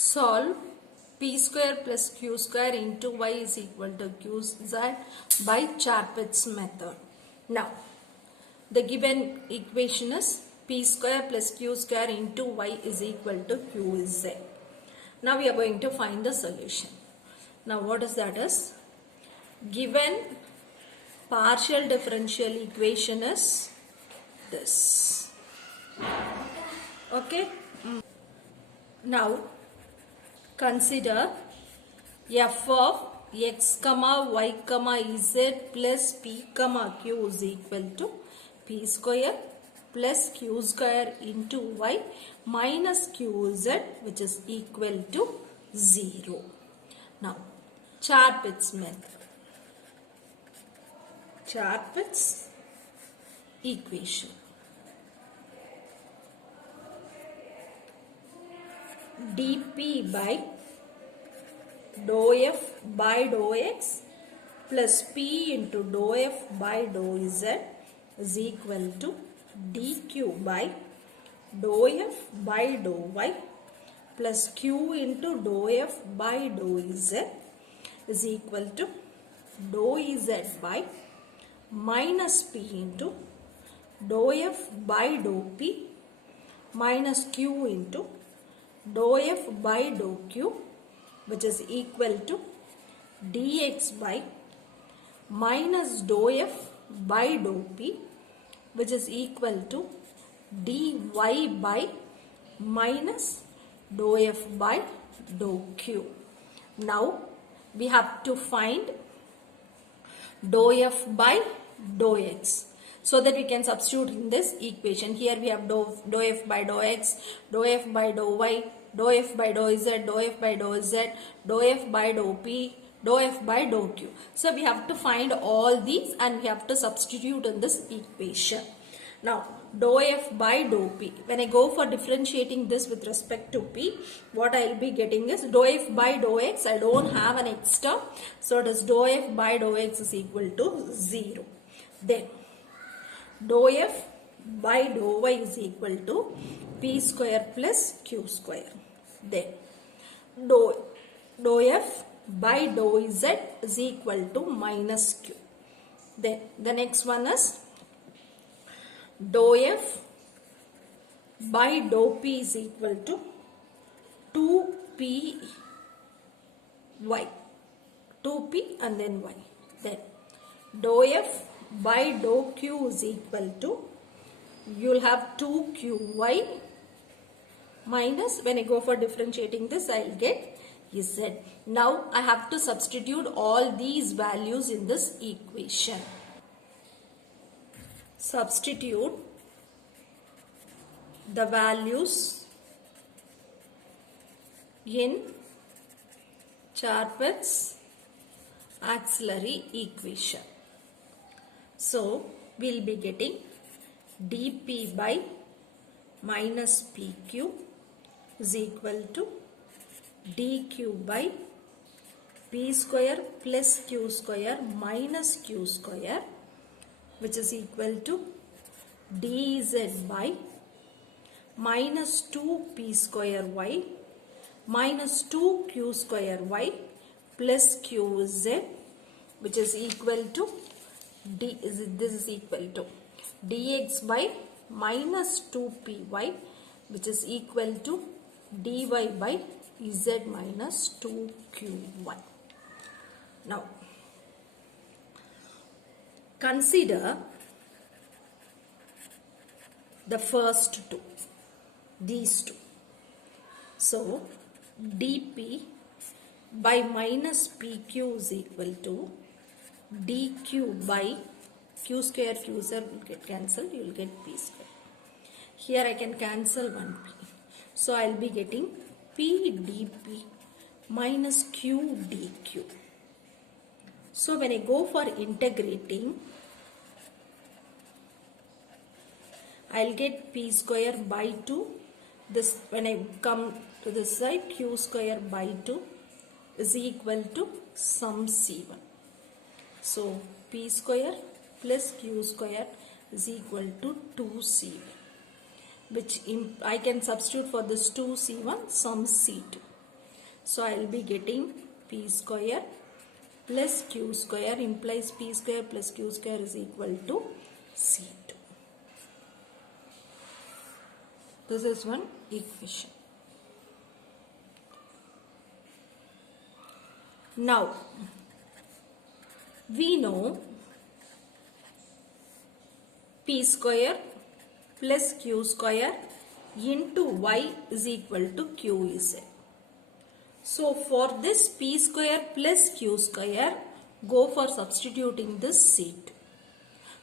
Solve p square plus q square into y is equal to qz by Charpit's method. Now, the given equation is p square plus q square into y is equal to qz. Now, we are going to find the solution. Now, what is that is? Given partial differential equation is this. Okay. Now, consider f of x comma y comma z plus p comma q is equal to p square plus q square into y minus qz, which is equal to 0. Now, Charpit's method. Charpit's equation. dp by dou f by dou x plus p into dou f by dou z is equal to dq by dou f by dou y plus q into dou f by dou z is equal to dou z by minus p into dou f by dou p minus q into dou f by dou q, which is equal to dx by minus dou f by dou p, which is equal to dy by minus dou f by dou q. Now, we have to find dou f by dou x, so that we can substitute in this equation. Here we have dou f by dou x, dou f by dou y, dou f by dou z, dou f by dou z, dou f by dou p, dou f by dou q. So we have to find all these and we have to substitute in this equation. Now, dou f by dou p. When I go for differentiating this with respect to p, what I will be getting is dou f by dou x. I don't have an x term, so it is dou f by dou x is equal to 0. Then, dou f by dou y is equal to p square plus q square. Then, dou f by dou z is equal to minus q. Then, the next one is dou f by dou p is equal to 2p y. 2p and then y. Then, dou f by dou q is equal to, you will have 2qy minus, when I go for differentiating this, I will get z. Now, I have to substitute all these values in this equation. Substitute the values in Charpit's auxiliary equation. So, we will be getting dp by minus pq is equal to dq by p square plus q square minus q square, which is equal to dz by minus 2p square y minus 2q square y plus qz, which is equal to this is equal to dx by minus 2py, which is equal to dy by z minus 2qy. Now, consider the first two, these two. So, dp by minus pq is equal to dq by q square will get cancelled, you will get p square. Here I can cancel one p. So, I will be getting p dp minus q dq. So, when I go for integrating, I will get p square by 2. This, when I come to this side, q square by 2 is equal to sum c1. So, p square plus q square is equal to 2c1, which I can substitute for this 2c1 sum c2. So I will be getting p square plus q square implies p square plus q square is equal to c2. This is one equation. Now we know p square plus q square into y is equal to qz. So for this p square plus q square, go for substituting this c2.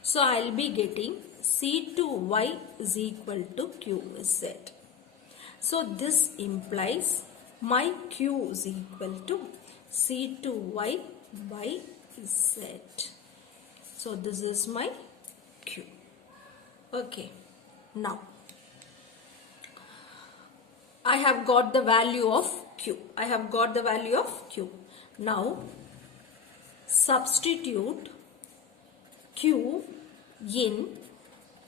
So I will be getting c2y is equal to qz. So this implies my q is equal to c2y by z. So this is my q. Okay. Now I have got the value of q. I have got the value of q. Now substitute q in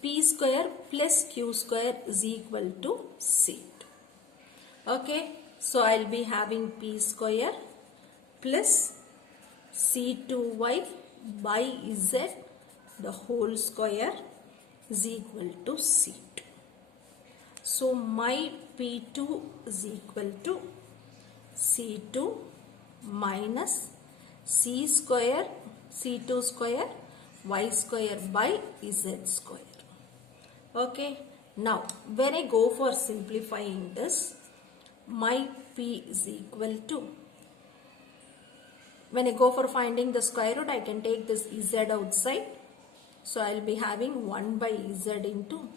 p square plus q square is equal to c2. Okay. So I will be having p square plus c2y by z the whole square is equal to c2. So my p2 is equal to c2 minus c square c2 square y square by z square. Okay. Now when I go for simplifying this, my p is equal to, when I go for finding the square root, I can take this z outside. So I will be having 1 by z into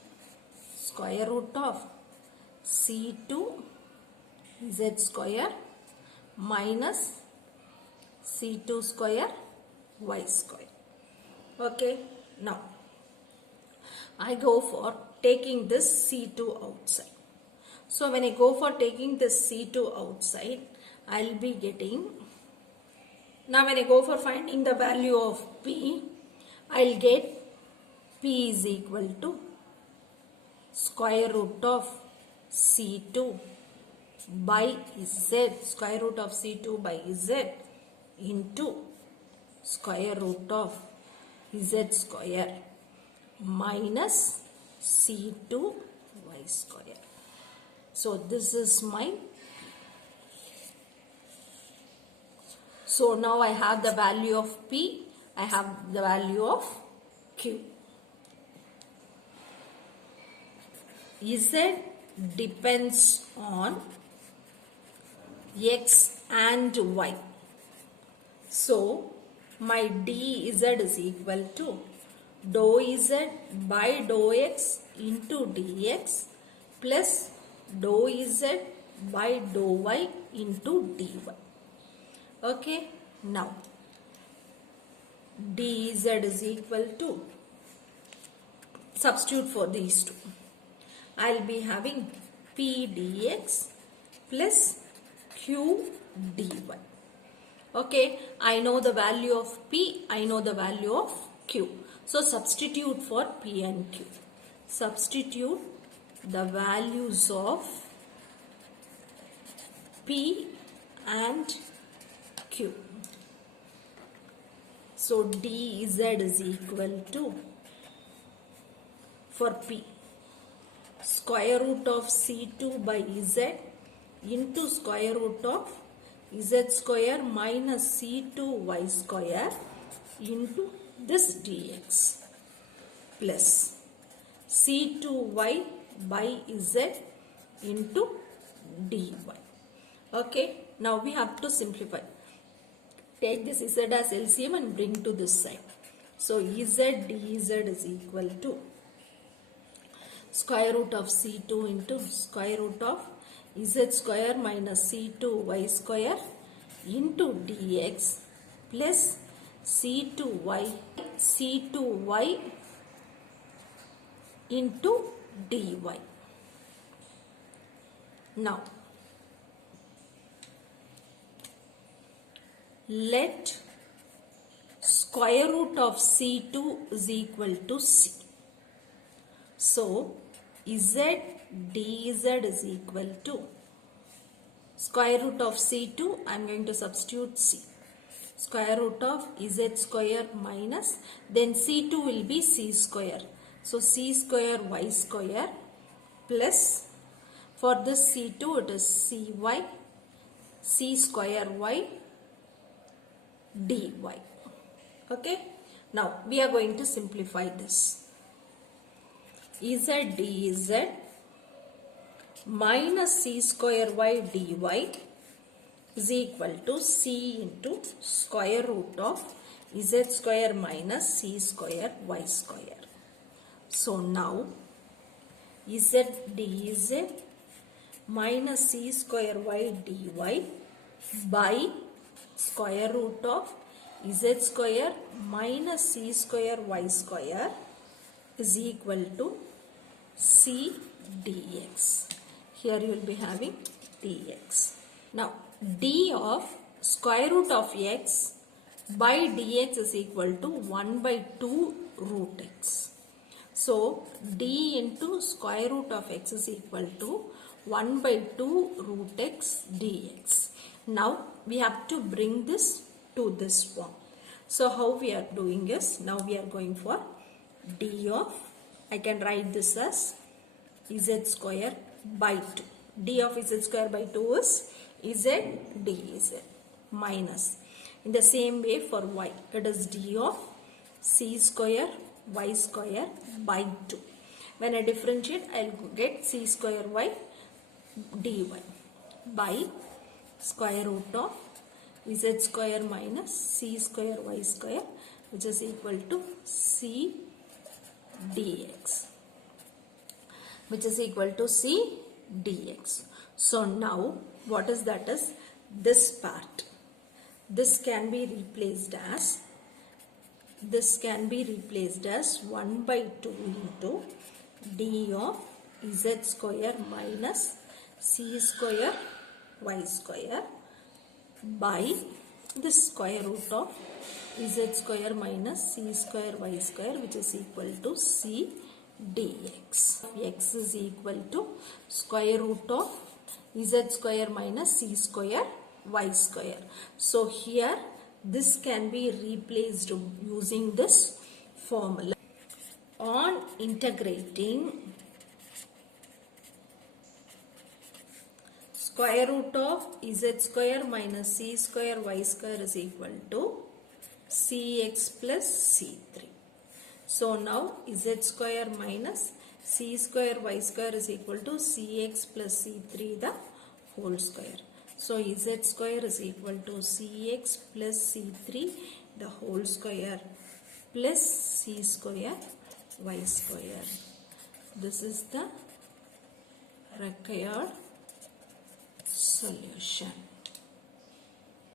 square root of c2 z square minus c2 square y square. Okay. Now I go for taking this c2 outside. So when I go for taking this c2 outside, I will be getting, now when I go for finding the value of p, I will get p is equal to square root of c2 by z, square root of c2 by z into square root of z square minus c2 y square. So this is my, so now I have the value of p, I have the value of q. Z depends on x and y. So my dz is equal to dou z by dou x into dx plus dou z by dou y into dy. Okay. Now dz is equal to, substitute for these two, I will be having p dx plus q dy. Okay, I know the value of p, I know the value of q. So substitute for p and q. Substitute the values of p and q. So dz is equal to, for p, square root of c2 by z into square root of z square minus c2 y square into this dx plus c2y by z into dy. Okay, now we have to simplify. Take this z as LCM and bring to this side. So z dz is equal to square root of c2 into square root of z square minus c2y square into dx plus c2y into dy. Now let square root of c2 is equal to c. So z dz is equal to Square root of C2, I am going to substitute C. Square root of Z square minus, then C2 will be C square. So C square Y square plus, for this C2 it is CY, C square Y dy. Okay. Now we are going to simplify this. Z dz minus C square Y dy is equal to C into square root of Z square minus C square Y square. So now Z dz minus C square Y dy by square root of Z square minus C square Y square is equal to C dx. Here you will be having dx. Now d of square root of x by dx is equal to 1 by 2 root x. So d into square root of x is equal to 1 by 2 root x dx. Now we have to bring this to this form. So how we are doing is, now we are going for d of, I can write this as z square by 2. d of z square by 2 is z dz minus, in the same way for y, it is d of c square y square by 2. When I differentiate, I will get c square y dy by square root of z square minus c square y square, which is equal to c dx, which is equal to c dx. So now what is that is this part. This can be replaced as, this can be replaced as 1 by 2 into d of z square minus c square y square by the square root of z square minus c square y square, which is equal to c dx. X is equal to square root of z square minus c square y square. So here this can be replaced using this formula. On integrating, square root of z square minus c square y square is equal to cx plus c3. So now z square minus c square y square is equal to cx plus c3 the whole square. So z square is equal to cx plus c3 the whole square plus c square y square. This is the required solution.